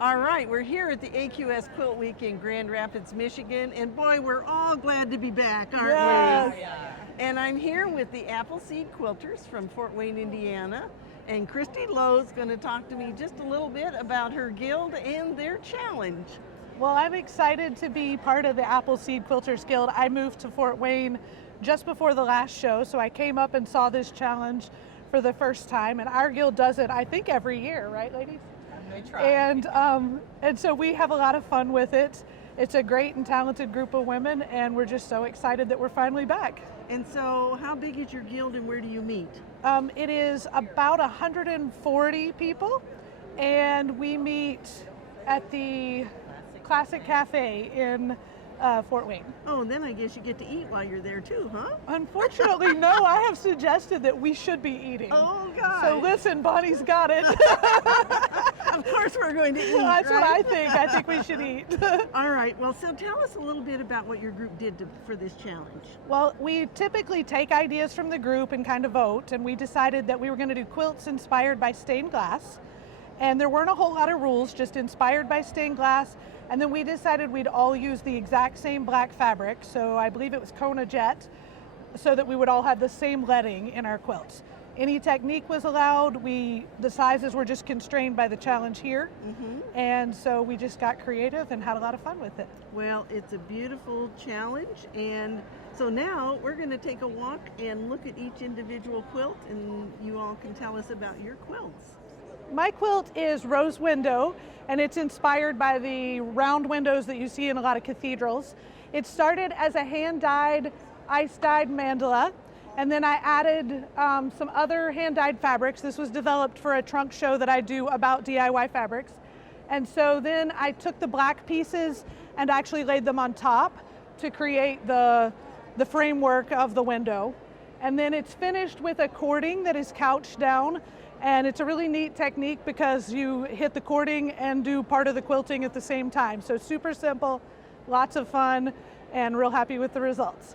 All right, we're here at the AQS Quilt Week in Grand Rapids, Michigan, and boy, we're all glad to be back, aren't we? Yes. And I'm here with the Appleseed Quilters from Fort Wayne, Indiana, and Christy Lowe's going to talk to me just a little bit about her guild and their challenge. Well, I'm excited to be part of the Appleseed Quilters Guild. I moved to Fort Wayne just before the last show, so I came up and saw this challenge for the first time, and our guild does it, I think, every year, right, ladies? They try. And so we have a lot of fun with it. It's a great and talented group of women, and we're just so excited that we're finally back. And so how big is your guild and where do you meet? It is about 140 people, and we meet at the Classic Cafe in Fort Wayne. Oh, and then I guess you get to eat while you're there too, huh? Unfortunately, no, I have suggested that we should be eating. Oh, God. So listen, Bonnie's got it. Of course we're going to eat, That's right? what I think. I think we should eat. All right, well, so tell us a little bit about what your group did for this challenge. Well, we typically take ideas from the group and kind of vote, and we decided that we were going to do quilts inspired by stained glass. And there weren't a whole lot of rules, just inspired by stained glass. And then we decided we'd all use the exact same black fabric, so I believe it was Kona Jet, so that we would all have the same leading in our quilts. Any technique was allowed. The sizes were just constrained by the challenge here. And so we just got creative and had a lot of fun with it. Well, it's a beautiful challenge, and so now we're going to take a walk and look at each individual quilt, and you all can tell us about your quilts. My quilt is rose window, and it's inspired by the round windows that you see in a lot of cathedrals. It started as a hand-dyed, ice-dyed mandala, and then I added some other hand-dyed fabrics. This was developed for a trunk show that I do about DIY fabrics. And so then I took the black pieces and actually laid them on top to create the framework of the window. And then it's finished with a cording that is couched down. And it's a really neat technique because you hit the cording and do part of the quilting at the same time. So super simple, lots of fun, and real happy with the results.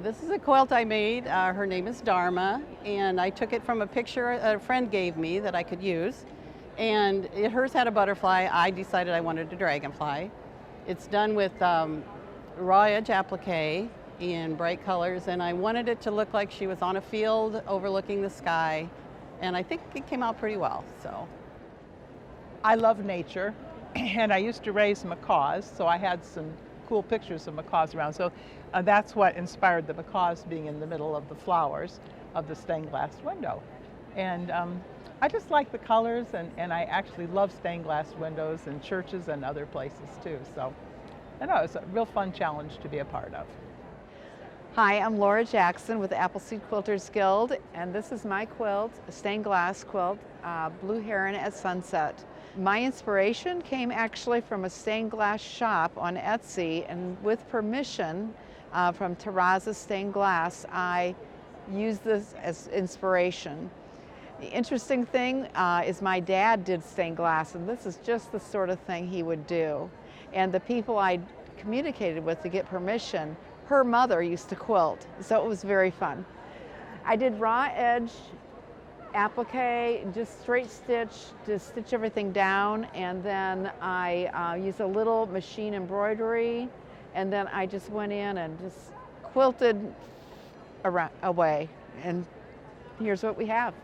This is a quilt I made. Her name is Dharma, and I took it from a picture a friend gave me that I could use. And hers had a butterfly. I decided I wanted a dragonfly. It's done with raw edge applique in bright colors, and I wanted it to look like she was on a field overlooking the sky. And I think it came out pretty well, so. I love nature, and I used to raise macaws, so I had some cool pictures of macaws around. So that's what inspired the macaws being in the middle of the flowers of the stained glass window. And I just like the colors, and I actually love stained glass windows in churches and other places too. So I know it's a real fun challenge to be a part of. Hi, I'm Laura Jackson with the Appleseed Quilters Guild, and this is my quilt, a stained glass quilt, Blue Heron at Sunset. My inspiration came actually from a stained glass shop on Etsy, and with permission from Terraza Stained Glass, I used this as inspiration. The interesting thing is my dad did stained glass, and this is just the sort of thing he would do. And the people I communicated with to get permission, her mother used to quilt, so it was very fun. I did raw edge applique, just straight stitch, to stitch everything down, and then I used a little machine embroidery, and then I just went in and just quilted away, and here's what we have.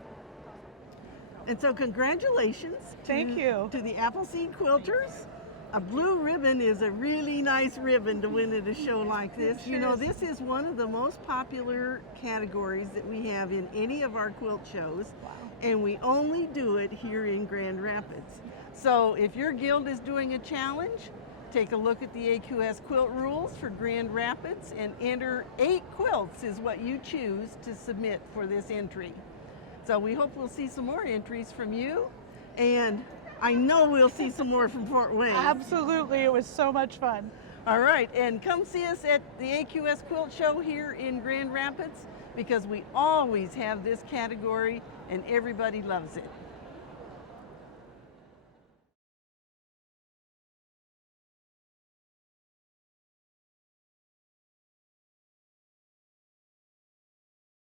And so congratulations Thank you. to the Appleseed Quilters. A blue ribbon is a really nice ribbon to win at a show like this. You know, this is one of the most popular categories that we have in any of our quilt shows, and we only do it here in Grand Rapids. So if your guild is doing a challenge, take a look at the AQS quilt rules for Grand Rapids and enter 8 quilts is what you choose to submit for this entry. So we hope we'll see some more entries from you, and I know we'll see some more from Fort Wayne. Absolutely, it was so much fun. All right, and come see us at the AQS Quilt Show here in Grand Rapids because we always have this category and everybody loves it.